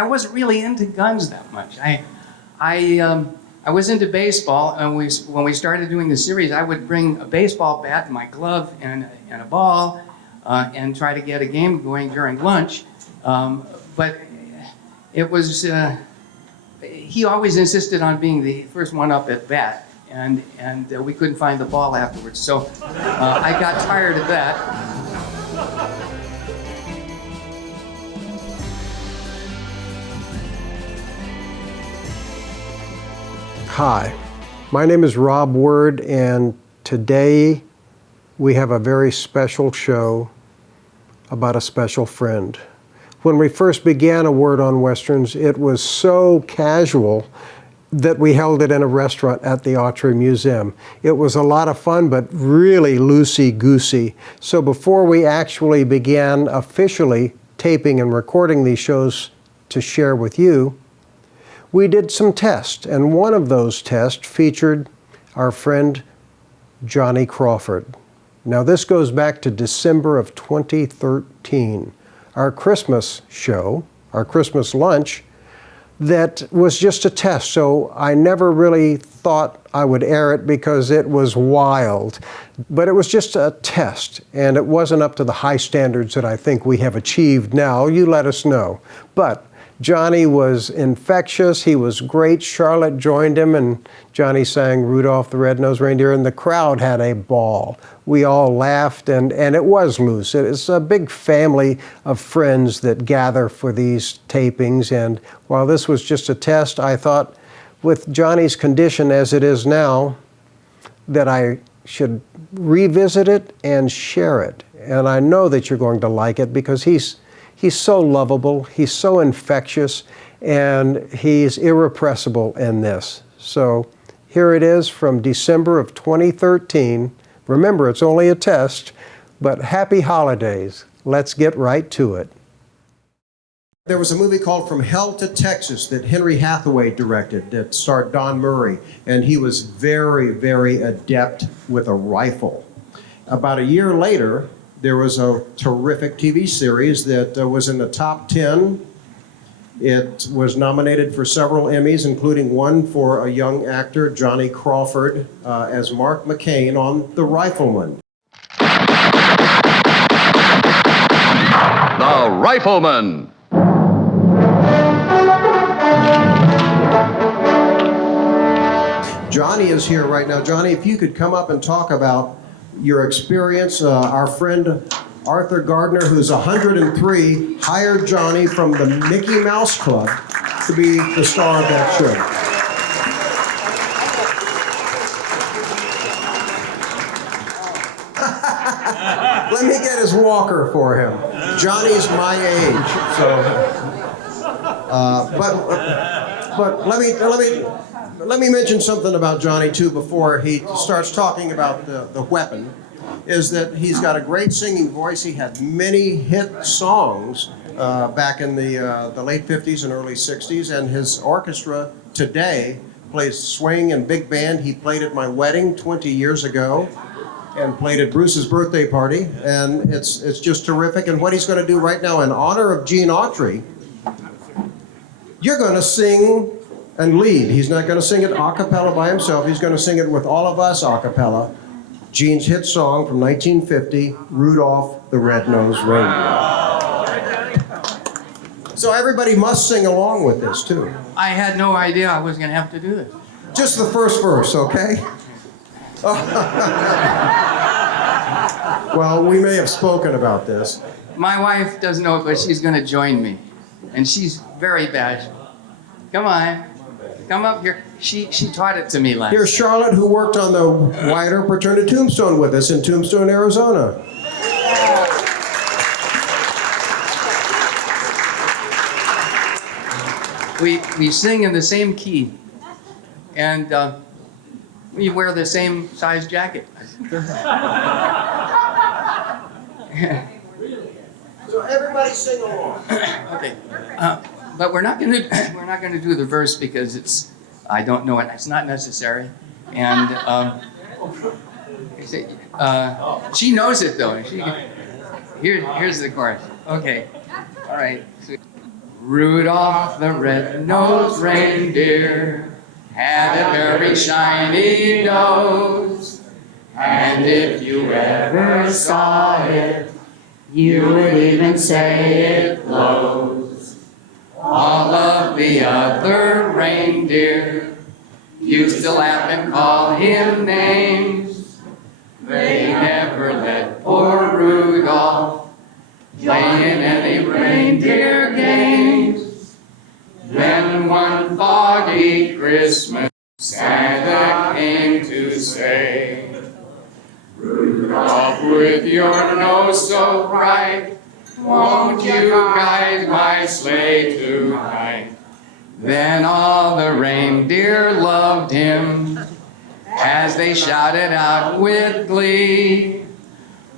I wasn't really into guns that much. I was into baseball, and when we started doing the series, I would bring a baseball bat and my glove and a ball and try to get a game going during lunch. But it was, he always insisted on being the first one up at bat, and we couldn't find the ball afterwards. So I got tired of that. Hi, my name is Rob Word, and today we have a very special show about a special friend. When we first began A Word on Westerns, it was so casual that we held it in a restaurant at the Autry Museum. It was a lot of fun, but really loosey-goosey. So before we actually began officially taping and recording these shows to share with you, we did some tests, and one of those tests featured our friend Johnny Crawford. Now this goes back to December of 2013. Our Christmas show, our Christmas lunch, that was just a test, so I never really thought I would air it because it was wild. But it was just a test, and it wasn't up to the high standards that I think we have achieved now. You let us know. But Johnny was infectious, he was great. Charlotte joined him, and Johnny sang Rudolph the Red-Nosed Reindeer, and the crowd had a ball. We all laughed, and it was loose. It's a big family of friends that gather for these tapings, and while this was just a test, I thought with Johnny's condition as it is now, that I should revisit it and share it. And I know that you're going to like it because he's so lovable, he's so infectious, and he's irrepressible in this. So here it is from December of 2013. Remember, it's only a test, but happy holidays. Let's get right to it. There was a movie called From Hell to Texas that Henry Hathaway directed that starred Don Murray, and he was very, very adept with a rifle. About a year later, there was a terrific TV series that was in the top 10. It was nominated for several Emmys, including one for a young actor, Johnny Crawford, as Mark McCain on The Rifleman. The Rifleman. Johnny is here right now. Johnny, if you could come up and talk about your experience. Our friend Arthur Gardner, who's 103, hired Johnny from the Mickey Mouse Club to be the star of that show. Let me get his walker for him. Johnny's my age, so. But let me mention something about Johnny too before he starts talking about the weapon, is that he's got a great singing voice. He had many hit songs back in the late 50s and early 60s, and his orchestra today plays swing and big band. He played at my wedding 20 years ago and played at Bruce's birthday party, and it's just terrific. And what he's going to do right now in honor of Gene Autry, you're going to sing and lead. He's not going to sing it a cappella by himself. He's going to sing it with all of us a cappella. Gene's hit song from 1950, Rudolph the Red-Nosed Reindeer. So everybody must sing along with this too. I had no idea I was going to have to do this. Just the first verse, okay? Well, we may have spoken about this. My wife doesn't know it, but she's going to join me. And she's very bashful. Come on. Come up here. She taught it to me last Here's Charlotte, who worked on the Wyatt Earp Return to Tombstone with us in Tombstone, Arizona. We sing in the same key, and we wear the same size jacket. So everybody sing along. Okay. But we're not going to do the verse because I don't know it. It's not necessary, and she knows it though. Here's the chorus. Okay, all right. Rudolph the Red-Nosed Reindeer had a very shiny nose, and if you ever saw it, you would even say it glows. All of the other reindeer used to laugh and call him names. They never let poor Rudolph play in any reindeer games. Then one foggy Christmas, Santa came to say, Rudolph, with your nose so bright, won't you guide my sleigh tonight? Then all the reindeer loved him as they shouted out with glee,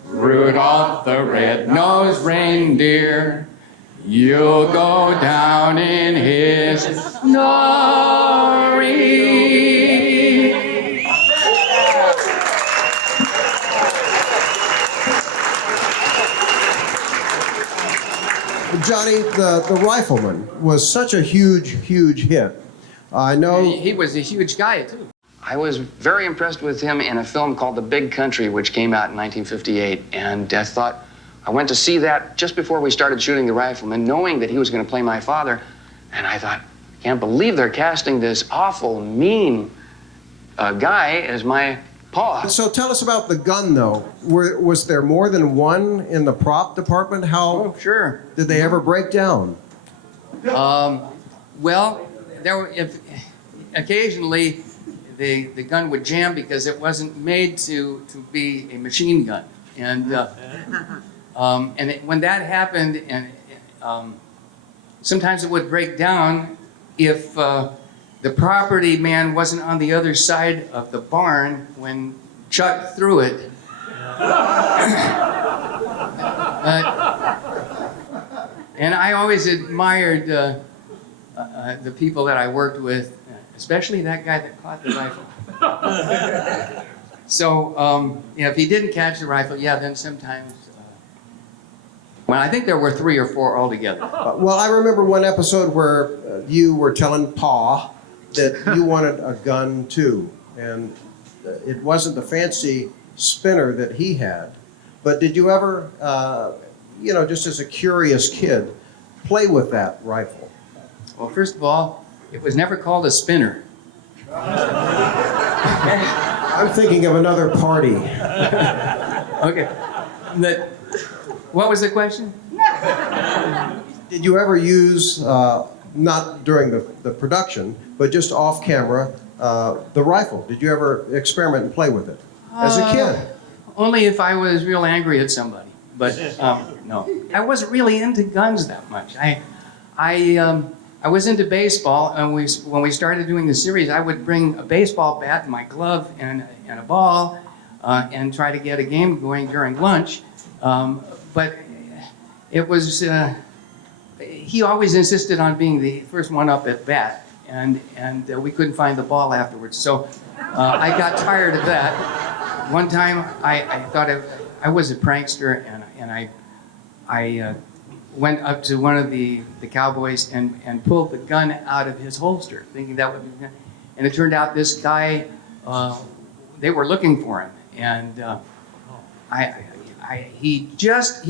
Rudolph the Red-Nosed Reindeer, you'll go down in history. Johnny, the Rifleman was such a huge hit. I know He was a huge guy, too. I was very impressed with him in a film called The Big Country, which came out in 1958. And I thought, I went to see that just before we started shooting The Rifleman, knowing that he was going to play my father. And I thought, I can't believe they're casting this awful, mean guy as my pa. So tell us about the gun, though. Was there more than one in the prop department? How Oh, sure. did they ever break down? Well, occasionally the gun would jam because it wasn't made to be a machine gun. And when that happened, and sometimes it would break down if the property man wasn't on the other side of the barn when Chuck threw it. And I always admired the people that I worked with, especially that guy that caught the rifle. So, if he didn't catch the rifle, then sometimes. Well, I think there were 3 or 4 altogether. Well, I remember one episode where you were telling Pa that you wanted a gun too, and it wasn't the fancy spinner that he had. But did you ever, just as a curious kid, play with that rifle? Well, first of all, it was never called a spinner. I'm thinking of another party. Okay. What was the question? Did you ever use, not during the production, but just off camera, the rifle? Did you ever experiment and play with it as a kid? Only if I was real angry at somebody. But no, I wasn't really into guns that much. I was into baseball, and when we started doing the series, I would bring a baseball bat, my glove, and a ball, and try to get a game going during lunch. But it was, he always insisted on being the first one up at bat, and we couldn't find the ball afterwards. So I got tired of that. One time I thought I was a prankster, and I went up to one of the Cowboys and pulled the gun out of his holster, thinking that would be good. And it turned out this guy, they were looking for him, and he just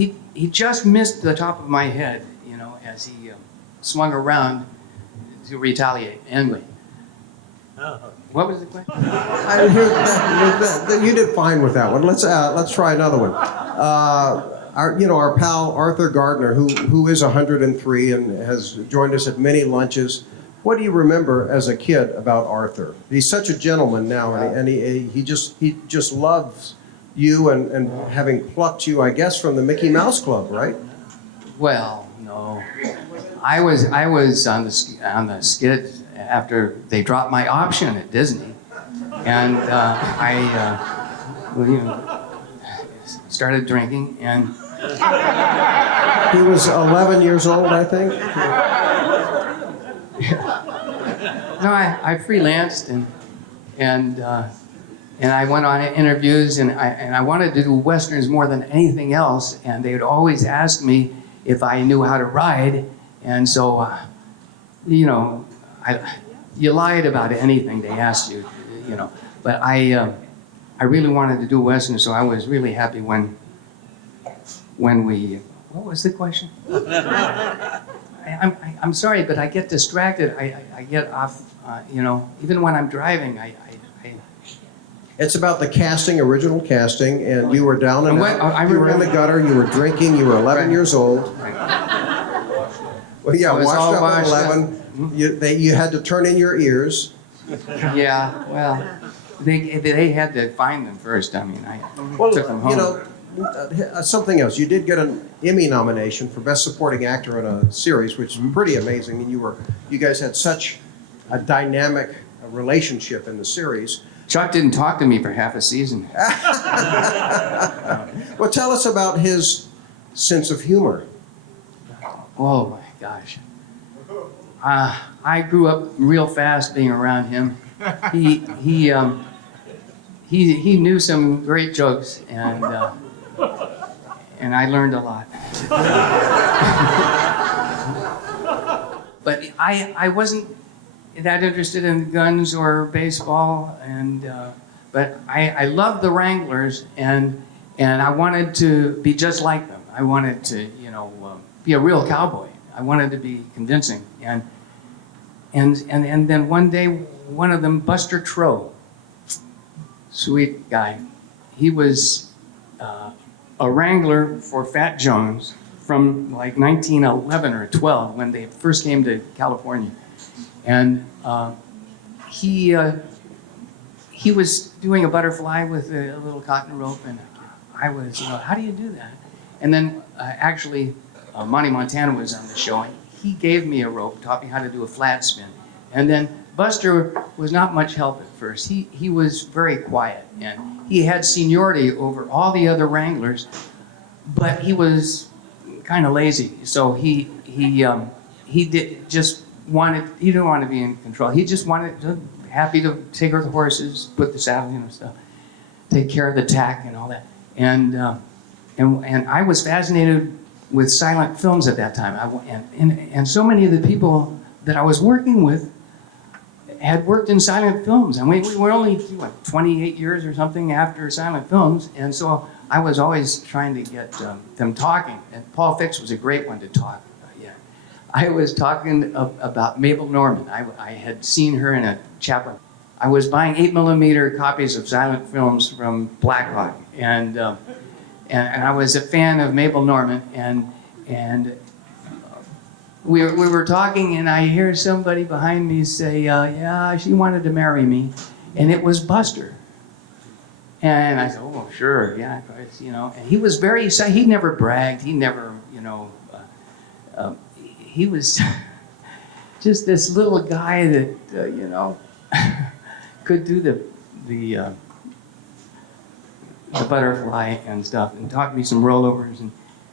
missed the top of my head, as he swung around to retaliate. Anyway, what was the question? I hear that, you did fine with that one. Let's try another one. Our pal Arthur Gardner, who is 103 and has joined us at many lunches. What do you remember as a kid about Arthur? He's such a gentleman now, and he just loves you and having plucked you, I guess, from the Mickey Mouse Club, right? Well, no, I was on the skid after they dropped my option at Disney, and I started drinking, and he was 11 years old, I think. No, I freelanced and I went on interviews, and I wanted to do westerns more than anything else, and they would always ask me if I knew how to ride, And so, you know, you lied about anything they asked you, you know. But I really wanted to do a Western, so I was really happy when we, what was the question? I'm sorry, but I get distracted. I get off, you know, even when I'm driving, It's about the casting, original casting, and you were down and out. You were in the gutter, you were drinking, you were 11 years old. Well, yeah, washed up at 11. You had to turn in your ears. Yeah, well, they had to find them first. I mean, I took them home. You know, something else. You did get an Emmy nomination for Best Supporting Actor in a Series, which is pretty amazing. And you guys had such a dynamic relationship in the series. Chuck didn't talk to me for half a season. Well, tell us about his sense of humor. Oh my gosh. I grew up real fast being around him. He knew some great jokes, and I learned a lot. But I wasn't that interested in guns or baseball, but I loved the Wranglers, and I wanted to be just like them. I wanted to, you know, be a real cowboy. I wanted to be convincing, and then one day, one of them, Buster Troe, sweet guy, he was a wrangler for Fat Jones from like 1911 or 12 when they first came to California. And he was doing a butterfly with a little cotton rope, and I was, you know, how do you do that? And then actually, Monty Montana was on the show, and he gave me a rope, taught me how to do a flat spin. And then Buster was not much help at first. He was very quiet, and he had seniority over all the other wranglers, but he was kind of lazy. So he didn't want to be in control. He just wanted to, happy to take her the horses, put the saddle, you know, stuff, take care of the tack and all that. And I was fascinated with silent films at that time. And so many of the people that I was working with had worked in silent films. And we were only, what, 28 years or something after silent films. And so I was always trying to get them talking. And Paul Fix was a great one to talk. I was talking about Mabel Normand. I had seen her in a chaplain. I was buying 8mm copies of silent films from Blackhawk, and I was a fan of Mabel Normand, and we were talking, and I hear somebody behind me say, yeah, she wanted to marry me, and it was Buster. And I said, oh, sure, yeah, you know. And he was very, he never bragged, he never, you know, he was just this little guy that, you know, could do the butterfly and stuff, and taught me some rollovers,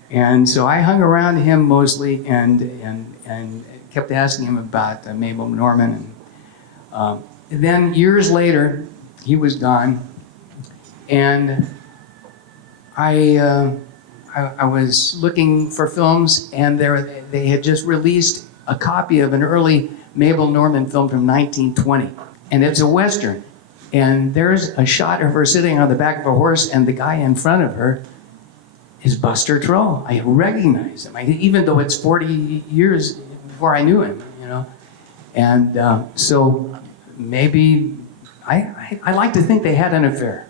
and so I hung around him mostly, and kept asking him about Mabel Normand, and then years later, he was gone, and I was looking for films, and they had just released a copy of an early Mabel Normand film from 1920. And it's a Western. And there's a shot of her sitting on the back of a horse, and the guy in front of her is Buster Troe. I recognize him, even though it's 40 years before I knew him, you know. And so maybe, I like to think they had an affair.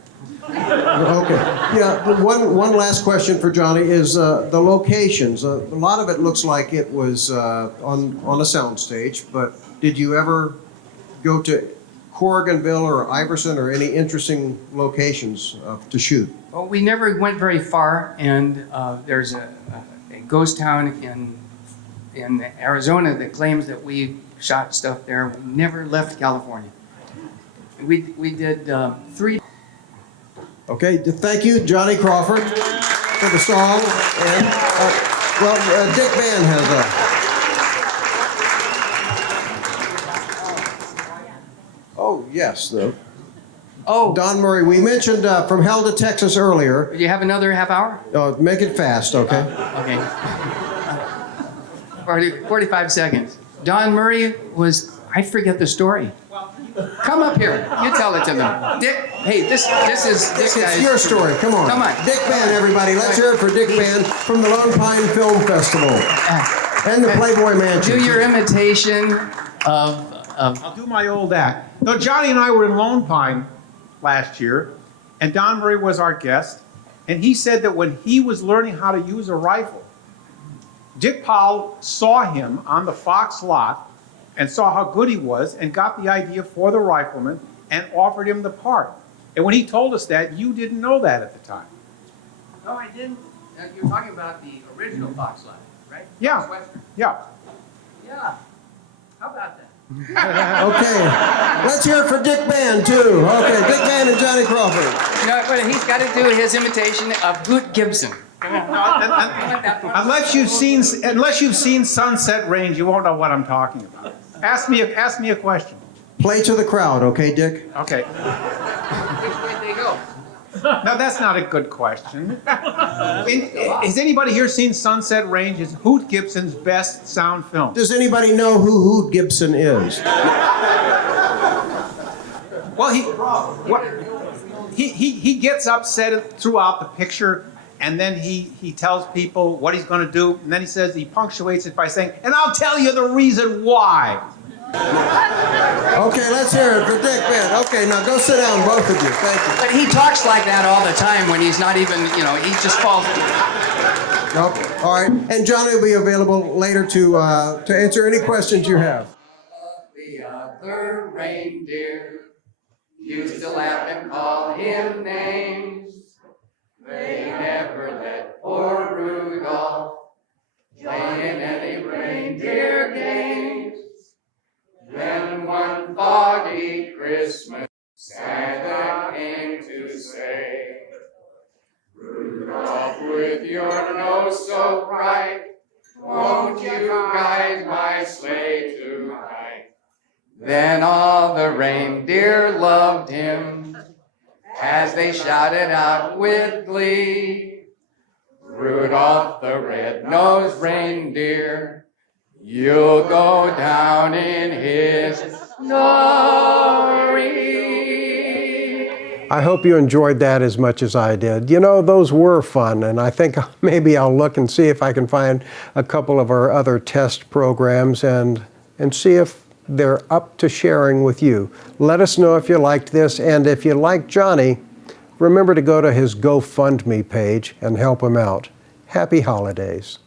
Okay. Yeah, one last question for Johnny is the locations. A lot of it looks like it was on a soundstage, but did you ever go to Corriganville or Iverson or any interesting locations to shoot? Well, we never went very far, and there's a ghost town in Arizona that claims that we shot stuff there. We never left California. We did 3. Okay, thank you, Johnny Crawford, for the song. And, Dick Van has Oh, yes, though. Oh. Don Murray, we mentioned From Hell to Texas earlier. Do you have another half hour? Make it fast, okay? Okay. 45 seconds. Don Murray was, I forget the story. Come up here. You tell it to them. Dick, hey, this is this Dick, guy's. it's your story. Come on. Come on. Dick Band, everybody. Let's hear it for Dick Band from the Lone Pine Film Festival and the Playboy Mansion. Do your imitation of. I'll do my old act. No, Johnny and I were in Lone Pine last year, and Don Murray was our guest, and he said that when he was learning how to use a rifle, Dick Powell saw him on the Fox lot and saw how good he was and got the idea for the rifleman and offered him the part. And when he told us that, you didn't know that at the time. No, I didn't. You're talking about the original Fox Live, right? Yeah. Fox Western. Yeah. Yeah. How about that? Okay. Let's hear it for Dick Band, too. Okay, Dick Band and Johnny Crawford. You know, but he's got to do his imitation of Hoot Gibson. Unless you've seen Sunset Range, you won't know what I'm talking about. Ask me a question. Play to the crowd, okay, Dick? Okay. Which way they go? No, that's not a good question. Has anybody here seen Sunset Range? It's Hoot Gibson's best sound film. Does anybody know who Hoot Gibson is? Well, he gets upset throughout the picture, and then he tells people what he's going to do, and then he punctuates it by saying, and I'll tell you the reason why. Okay, let's hear it for Dick Band. Okay, now go sit down, both of you. Thank you. But he talks like that all the time when he's not even, he just falls. Okay, all right. And Johnny will be available later to answer any questions you have. The other reindeer used to laugh and call him names. They never let poor Rudolph play in any reindeer games. Then one foggy Christmas, Santa came to say, Rudolph, with your nose so bright, won't you guide my sleigh tonight? Then all the reindeer loved him as they shouted out with glee, Rudolph the Red-Nosed Reindeer, you'll go down in history. I hope you enjoyed that as much as I did. You know, those were fun, and I think maybe I'll look and see if I can find a couple of our other test programs and see if they're up to sharing with you. Let us know if you liked this, and if you like Johnny, remember to go to his GoFundMe page and help him out. Happy holidays.